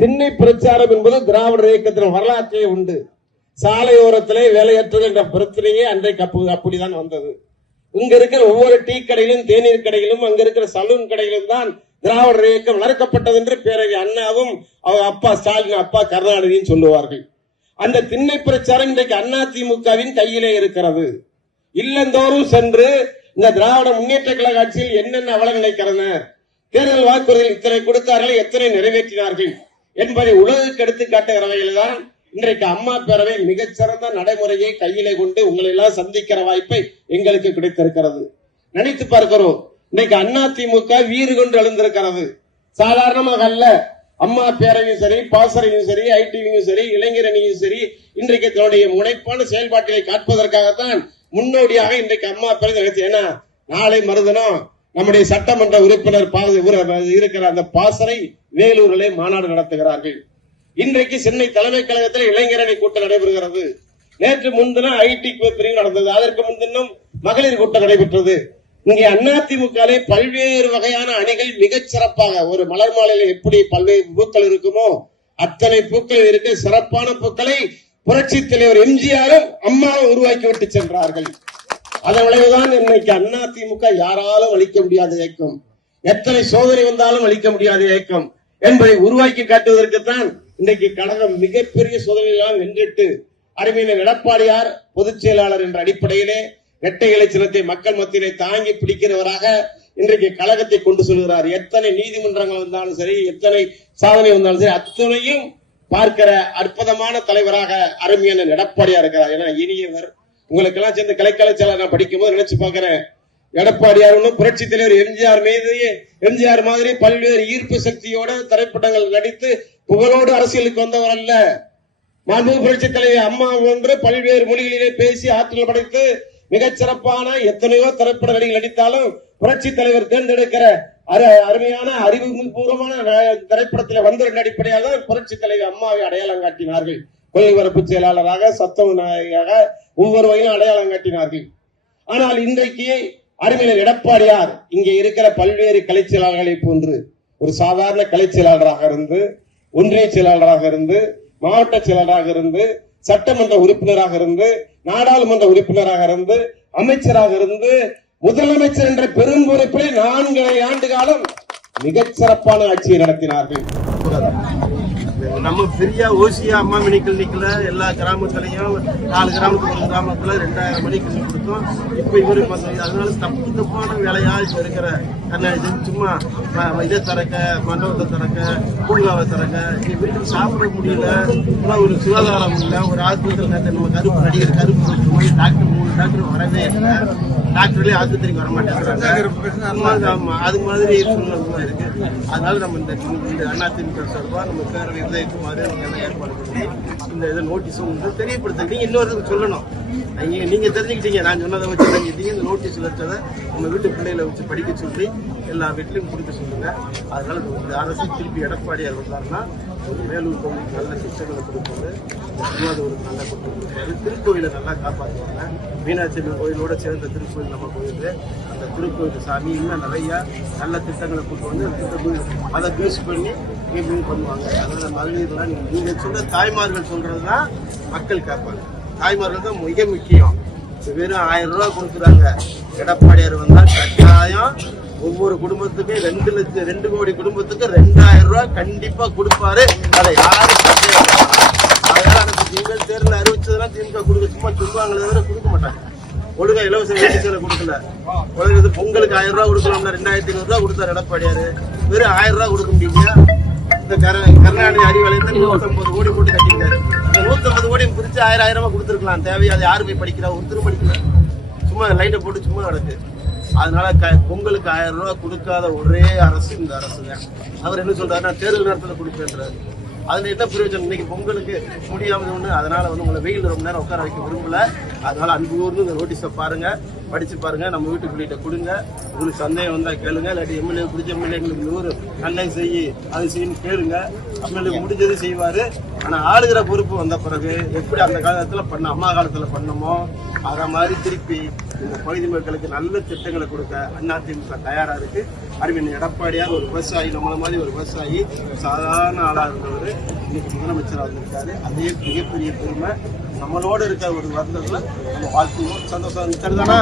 திண்ணை பிரச்சாரம் என்பது திராவிடர் இயக்கத்தின் வரலாற்றே உண்டு. சாலையோரத்திலே வேலையற்றது என்ற பிரச்சனையே அன்றைக்கு அப்படிதான் வந்தது. இங்க இருக்கிற ஒவ்வொரு டீ கடையிலும், தேநீர் கடையிலும், அங்க இருக்கிற சலூன் கடையிலும் தான் திராவிடர் இயக்கம் வளர்க்கப்பட்டது என்று பேரறிஞர் அண்ணாவும் அவங்க அப்பா ஸ்டாலின், அப்பா கருணாநிதியும் சொல்லுவார்கள். அந்த திண்ணை பிரச்சாரம் இன்றைக்கு அதிமுகவின் கையிலே இருக்கிறது. இல்லந்தோறும் சென்று இந்த திராவிட முன்னேற்ற கழக ஆட்சியில் என்னென்ன அவலம் நினைக்கிறனர், தேர்தல் வாக்குறுதிகள் இத்தனை கொடுத்தார்கள், எத்தனை நிறைவேற்றினார்கள் என்பதை உலகுக்கு எடுத்து காட்டுகிற வகையில் தான் இன்றைக்கு அம்மா பேரவை மிகச்சிறந்த நடைமுறையை கையிலே கொண்டு உங்களை எல்லாம் சந்திக்கிற வாய்ப்பை எங்களுக்கு கிடைத்திருக்கிறது. நினைத்து பார்க்கிறோம். இன்றைக்கு அதிமுக வீறு கொண்டு எழுந்திருக்கிறது. சாதாரணமாக அல்ல. அம்மா பேரவையும் சரி, பாசறையும் சரி, ஐடிவியும் சரி, இளைஞரணியும் சரி, இன்றைக்கு தன்னுடைய முனைப்பான செயல்பாட்டினை காட்பதற்காகத்தான் முன்னோடியாக இன்றைக்கு அம்மா பேரவை. ஏன்னா நாளை மறுதினம் நம்முடைய சட்டமன்ற உறுப்பினர் இருக்கிற அந்த பாசறை வேலூரிலே மாநாடு நடத்துகிறார்கள். இன்றைக்கு சென்னை தலைமை கழகத்தில் இளைஞரணி கூட்டம் நடைபெறுகிறது. நேற்று முன்தினம் ஐடி பிரிவு நடந்தது. அதற்கு முன்தினம் மகளிர் கூட்டம் நடைபெற்றது. இங்கே அதிமுக பல்வேறு வகையான அணிகள் மிகச் சிறப்பாக, ஒரு மலர் மாலையில எப்படி பல்வேறு பூக்கள் இருக்குமோ அத்தனை பூக்கள் இருக்க சிறப்பான பூக்களை புரட்சி தலைவர் எம்ஜிஆரும் அம்மாவும் உருவாக்கி விட்டு சென்றார்கள். அதன் விளைவுதான் இன்னைக்கு அதிமுக யாராலும் அளிக்க முடியாத இயக்கம், எத்தனை சோதனை வந்தாலும் அளிக்க முடியாத இயக்கம் என்பதை உருவாக்கி காட்டுவதற்குத்தான் இன்றைக்கு கழகம் மிகப்பெரிய சோதனைகளால் வென்றிட்டு அருமையினர் எடப்பாடியார் பொதுச் செயலாளர் என்ற அடிப்படையிலே இரட்டை இலை சின்னத்தை மக்கள் மத்தியிலே தாங்கி பிடிக்கிறவராக இன்றைக்கு கழகத்தை கொண்டு செல்கிறார். எத்தனை நீதிமன்றங்கள் வந்தாலும் சரி, எத்தனை சாதனை வந்தாலும் சரி, அத்தனையும் பார்க்கிற அற்புதமான தலைவராக அருமையான எடப்பாடியார் இருக்கிறார். ஏன்னா இனியவர். உங்களுக்கு எல்லாம் சேர்ந்து கலைக்கலைச்சாளர் நான் படிக்கும் போது நினைச்சு பார்க்கிறேன். எடப்பாடியார் புரட்சி தலைவர் எம்ஜிஆர் மீது, எம்ஜிஆர் மாதிரி பல்வேறு ஈர்ப்பு சக்தியோட திரைப்படங்கள் நடித்து புகழோடு அரசியலுக்கு வந்தவர் அல்ல. மாண்புமிகு புரட்சி தலைவர் அம்மா ஒன்று பல்வேறு மொழிகளிலே பேசி ஆற்றல் படைத்து மிகச் சிறப்பான எத்தனையோ திரைப்பட நடிகள் நடித்தாலும் புரட்சி தலைவர் தேர்ந்தெடுக்கிற அருமையான அறிவுபூர்வமான திரைப்படத்தில் வந்த அடிப்படையாக தான் புரட்சி தலைவர் அம்மாவை அடையாளம் காட்டினார்கள். கொள்கை பரப்பு செயலாளராக, சத்தம் நாயகராக ஒவ்வொரு வகையிலும் அடையாளம் காட்டினார்கள். ஆனால் இன்றைக்கு அருமையினர் எடப்பாடியார் இங்கே இருக்கிற பல்வேறு கலை செயலாளர்களை போன்று ஒரு சாதாரண கலை செயலாளராக இருந்து, ஒன்றிய செயலாளராக இருந்து, மாவட்ட செயலாளராக இருந்து, சட்டமன்ற உறுப்பினராக இருந்து, நாடாளுமன்ற உறுப்பினராக இருந்து, அமைச்சராக இருந்து, முதலமைச்சர் என்ற பெரும் பொறுப்பில் 4 ஆண்டு காலம் மிகச் சிறப்பான ஆட்சியை நடத்தினார்கள். நம்ம பெரிய ஓசியா அம்மா மினி கிளினிக்ல எல்லா கிராமத்திலையும் 4 கிராமத்துக்கு ஒரு கிராமத்துல 2000 மணி கிளினிக் கொடுத்தோம். இப்ப இவரு அதனால தப்பான வேலையா இப்ப இருக்கிற சும்மா இதை திறக்க, மண்டபத்தை திறக்க, பூங்காவை திறக்க, வீட்டுக்கு சாப்பிட முடியல, ஒரு சுகாதாரம் இல்லை. ஒரு ஆஸ்பத்திரி நம்ம கருப்பு நடிகர் கருப்பு டாக்டர் 3 டாக்டர் வரவே இல்லை. டாக்டர்லயே ஆஸ்பத்திரிக்கு வர மாட்டேங்கிறாங்க. அது மாதிரி சூழ்நிலை இருக்கு. அதனால நம்ம இந்த அதிமுக சார்பா நம்ம பேரவை இதயக்குமாறு எல்லாம் ஏற்பாடு பண்ணி இந்த இதை நோட்டீஸ் உங்களுக்கு தெரியப்படுத்த. நீங்க இன்னொரு சொல்லணும். நீங்க தெரிஞ்சுக்கிட்டீங்க, நான் சொன்னதை வச்சு தெரிஞ்சுக்கிட்டீங்க. இந்த நோட்டீஸ் வச்சதை நம்ம வீட்டு பிள்ளைகளை வச்சு படிக்க சொல்லி எல்லா வீட்லையும் கொடுக்க சொல்லுங்க. அதனால இந்த அரசு திருப்பி எடப்பாடியார் வந்தாருன்னா ஒரு மேலூர் கோவிலுக்கு நல்ல சிக்ஷைகளை கொடுப்பாரு, திருவாரூருக்கு நல்ல கூட்டம் கொடுப்பாரு, திருக்கோயிலை நல்லா காப்பாற்றுவாங்க. மீனாட்சி கோயிலோட சேர்ந்த திருக்கோயில் நம்ம கோயில், அந்த திருக்கோயில் சாமி இன்னும் நிறைய நல்ல திட்டங்களை கொண்டு வந்து அதை பேஸ் பண்ணி பண்ணுவாங்க. அதனால மகளிர்லாம் நீங்க சொல்ற தாய்மார்கள் சொல்றதுதான் மக்கள் கேட்பாங்க. தாய்மார்கள் தான் மிக முக்கியம். வெறும் 1000 ரூபாய் கொடுக்குறாங்க. எடப்பாடியார் வந்தா கட்டாயம் ஒவ்வொரு குடும்பத்துக்கும் 2 கோடி குடும்பத்துக்கு 2000 ரூபாய் கண்டிப்பா கொடுப்பாரு. அதை யாரும் திமுக தேர்தல் அறிவிச்சதெல்லாம் திமுக கொடுக்க சும்மா சொல்லுவாங்களே தவிர கொடுக்க மாட்டாங்க. ஒழுங்கா இலவச வேட்டிச்சலை கொடுக்கல. ஒழுங்கு பொங்கலுக்கு 1000 ரூபாய் கொடுக்கலாம்னா 2500 ரூபாய் கொடுத்தாரு எடப்பாடியாரு. வெறும் 1000 ரூபாய் கொடுக்க முடியுங்க. இந்த கருணாநிதி அறிவாலயத்தை 150 கோடி போட்டு கட்டிருக்காரு. இந்த 150 கோடி பிரிச்சு 1000 கொடுத்துருக்கலாம். தேவையா? அது யாரு போய் படிக்கிறா? ஒருத்தரும் படிக்கல. சும்மா லைட்டை போட்டு சும்மா நடக்கு. அதனால பொங்கலுக்கு 1000 ரூபாய் கொடுக்காத ஒரே அரசு இந்த அரசு தான். அவர் என்ன சொல்றாரு, நான் தேர்தல் நேரத்தில் கொடுப்பேன்றாரு. அதுல என்ன பிரயோஜனம்? இன்னைக்கு பொங்கலுக்கு முடியாமல் ஒண்ணு. அதனால உங்களை வெயில் ரொம்ப நேரம் உட்கார வைக்க விரும்பல. அதனால அன்பு கூர்ந்து இந்த நோட்டீஸை பாருங்க. படிச்சு பாருங்க. நம்ம வீட்டுக்குள்ளிட்ட கொடுங்க. உங்களுக்கு சந்தேகம் வந்தா கேளுங்க. இல்லாட்டி எம்எல்ஏ பிடிச்ச எம்எல்ஏங்களுக்கு 100 நன்மை செய்யி அது செய்யு கேளுங்க. எம்எல்ஏ முடிஞ்சது செய்வாரு. ஆனா ஆளுகிற பொறுப்பு வந்த பிறகு எப்படி அந்த காலத்துல பண்ண அம்மா காலத்துல பண்ணமோ அத மாதிரி திருப்பி இந்த பகுதி மக்களுக்கு நல்ல திட்டங்களை கொடுக்க அதிமுக தயாரா இருக்கு. அரவிந்த் எடப்பாடியார் ஒரு விவசாயி, நம்மள மாதிரி ஒரு விவசாயி, சாதாரண ஆளா இருந்தவர் இன்னைக்கு முதலமைச்சராக வந்திருக்காரு. அதே மிகப்பெரிய பெருமை. நம்மளோட இருக்க ஒரு வருடத்துல நம்ம வாழ்க்கையும் சந்தோஷம். சரிதானா?